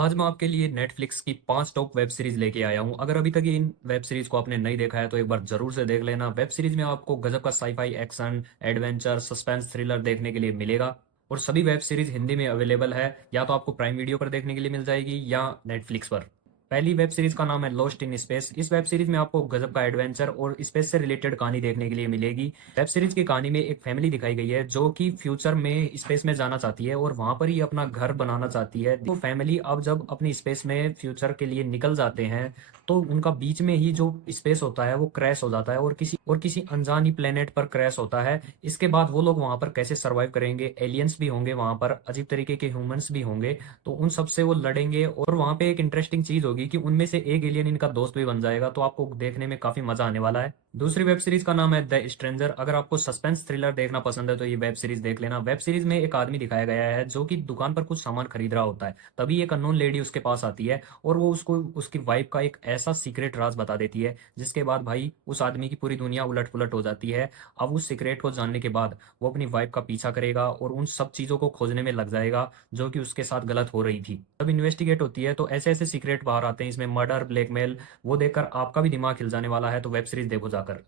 आज मैं आपके लिए नेटफ्लिक्स की 5 टॉप वेब सीरीज लेके आया हूँ। अगर अभी तक इन वेब सीरीज को आपने नहीं देखा है तो एक बार जरूर से देख लेना। वेब सीरीज में आपको गजब का sci-fi, action, adventure, suspense, thriller देखने के लिए मिलेगा। और सभी वेब सीरीज हिंदी में अवेलेबल है, या तो आपको प्राइम वीडियो पर देखने के लिए मिल जाएगी या नेटफ्लिक्स पर। पहली वेब सीरीज का नाम है लॉस्ट इन स्पेस। इस वेब सीरीज में आपको गजब का एडवेंचर और स्पेस से रिलेटेड कहानी देखने के लिए मिलेगी। वेब सीरीज की कहानी में एक फैमिली दिखाई गई है जो कि फ्यूचर में स्पेस में जाना चाहती है और वहां पर ही अपना घर बनाना चाहती है। तो फैमिली अब जब अपनी स्पेस में फ्यूचर के लिए निकल जाते हैं तो उनका बीच में ही जो स्पेस होता है वो क्रैश हो जाता है और किसी अनजान ही प्लेनेट पर क्रैश होता है। इसके बाद वो लोग वहां पर कैसे सरवाइव करेंगे, एलियंस भी होंगे वहां पर, अजीब तरीके के ह्यूमंस भी होंगे, तो उन सबसे वो लड़ेंगे। और वहां पे एक इंटरेस्टिंग चीज होगी कि उनमें से एक एलियन इनका दोस्त भी बन जाएगा, तो आपको देखने में काफी मजा आने वाला है। दूसरी वेब सीरीज का नाम है द स्ट्रेंजर। अगर आपको सस्पेंस थ्रिलर देखना पसंद है तो ये वेब सीरीज देख लेना। वेब सीरीज में एक आदमी दिखाया गया है जो कि दुकान पर कुछ सामान खरीद रहा होता है, तभी एक अननोन लेडी उसके पास आती है और वो उसको उसकी वाइफ का एक ऐसा सीक्रेट राज बता देती है, जिसके बाद भाई उस आदमी की पूरी दुनिया उलट पुलट हो जाती है। अब उस सीक्रेट को जानने के बाद वो अपनी वाइफ का पीछा करेगा और उन सब चीजों को खोजने में लग जाएगा जो कि उसके साथ गलत हो रही थी। जब इन्वेस्टिगेट होती है तो ऐसे ऐसे सीक्रेट बाहर आते हैं, इसमें मर्डर, ब्लैकमेल, वो देखकर आपका भी दिमाग हिल जाने वाला है। तो वेब सीरीज देखो जाकर।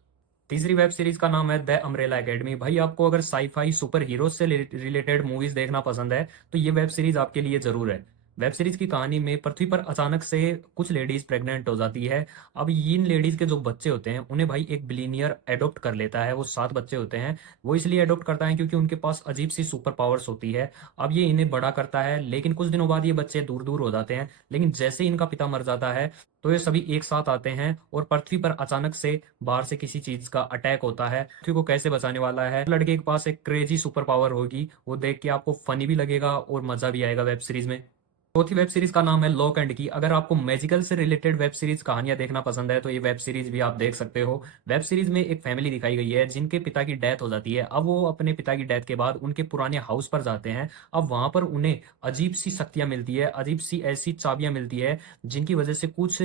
तीसरी वेब सीरीज का नाम है द अम्ब्रेला एकेडमी। भाई आपको अगर साईफाई, सुपर हीरोज से रिलेटेड मूवीज देखना पसंद है तो ये वेब सीरीज आपके लिए जरूर है। वेब सीरीज की कहानी में पृथ्वी पर अचानक से कुछ लेडीज प्रेग्नेंट हो जाती है। अब इन लेडीज के जो बच्चे होते हैं उन्हें भाई एक बिलीनियर एडॉप्ट कर लेता है। वो 7 बच्चे होते हैं। वो इसलिए एडॉप्ट करता है क्योंकि उनके पास अजीब सी सुपर पावर्स होती है। अब ये इन्हें बड़ा करता है, लेकिन कुछ दिनों बाद ये बच्चे दूर दूर हो जाते हैं। लेकिन जैसे ही इनका पिता मर जाता है तो ये सभी एक साथ आते हैं और पृथ्वी पर अचानक से बाहर से किसी चीज का अटैक होता है। पृथ्वी को कैसे बचाने वाला है, लड़के के पास एक क्रेजी सुपर पावर होगी, वो देख के आपको फनी भी लगेगा और मजा भी आएगा वेब सीरीज में। चौथी वेब सीरीज का नाम है लॉक एंड की। अगर आपको मैजिकल से रिलेटेड वेब सीरीज कहानियां देखना पसंद है तो ये वेब सीरीज भी आप देख सकते हो। वेब सीरीज में एक फैमिली दिखाई गई है जिनके पिता की डेथ हो जाती है। अब वो अपने पिता की डेथ के बाद उनके पुराने हाउस पर जाते हैं। अब वहां पर उन्हें अजीब सी शक्तियां मिलती है, अजीब सी ऐसी चाबियां मिलती है जिनकी वजह से कुछ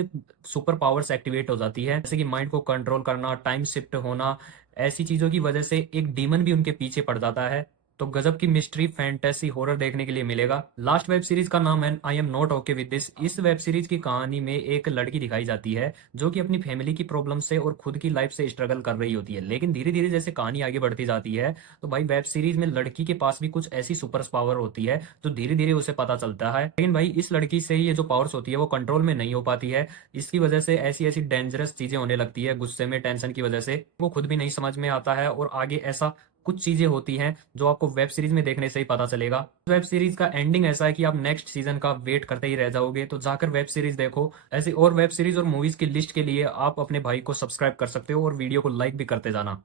सुपर पावर्स एक्टिवेट हो जाती है, जैसे कि माइंड को कंट्रोल करना, टाइम शिफ्ट होना। ऐसी चीजों की वजह से एक डीमन भी उनके पीछे पड़ जाता है। तो गजब की मिस्ट्री, फैंटेसी, हॉरर देखने के लिए मिलेगा। लास्ट वेब सीरीज का नाम है I am not okay with this. इस वेब सीरीज की कहानी में एक लड़की दिखाई जाती है जो कि अपनी फैमिली की प्रॉब्लम से और खुद की लाइफ से स्ट्रगल कर रही होती है। लेकिन धीरे धीरे जैसे कहानी आगे बढ़ती जाती है तो भाई वेब सीरीज में लड़की के पास भी कुछ ऐसी सुपर पावर होती है जो धीरे धीरे उसे पता चलता है। लेकिन भाई इस लड़की से ये जो पावर्स होती है वो कंट्रोल में नहीं हो पाती है। इसकी वजह से ऐसी ऐसी डेंजरस चीजें होने लगती है, गुस्से में, टेंशन की वजह से वो खुद भी नहीं समझ में आता है। और आगे ऐसा कुछ चीजें होती हैं जो आपको वेब सीरीज में देखने से ही पता चलेगा। वेब सीरीज का एंडिंग ऐसा है कि आप नेक्स्ट सीजन का वेट करते ही रह जाओगे। तो जाकर वेब सीरीज देखो। ऐसी और वेब सीरीज और मूवीज की लिस्ट के लिए आप अपने भाई को सब्सक्राइब कर सकते हो और वीडियो को लाइक भी करते जाना।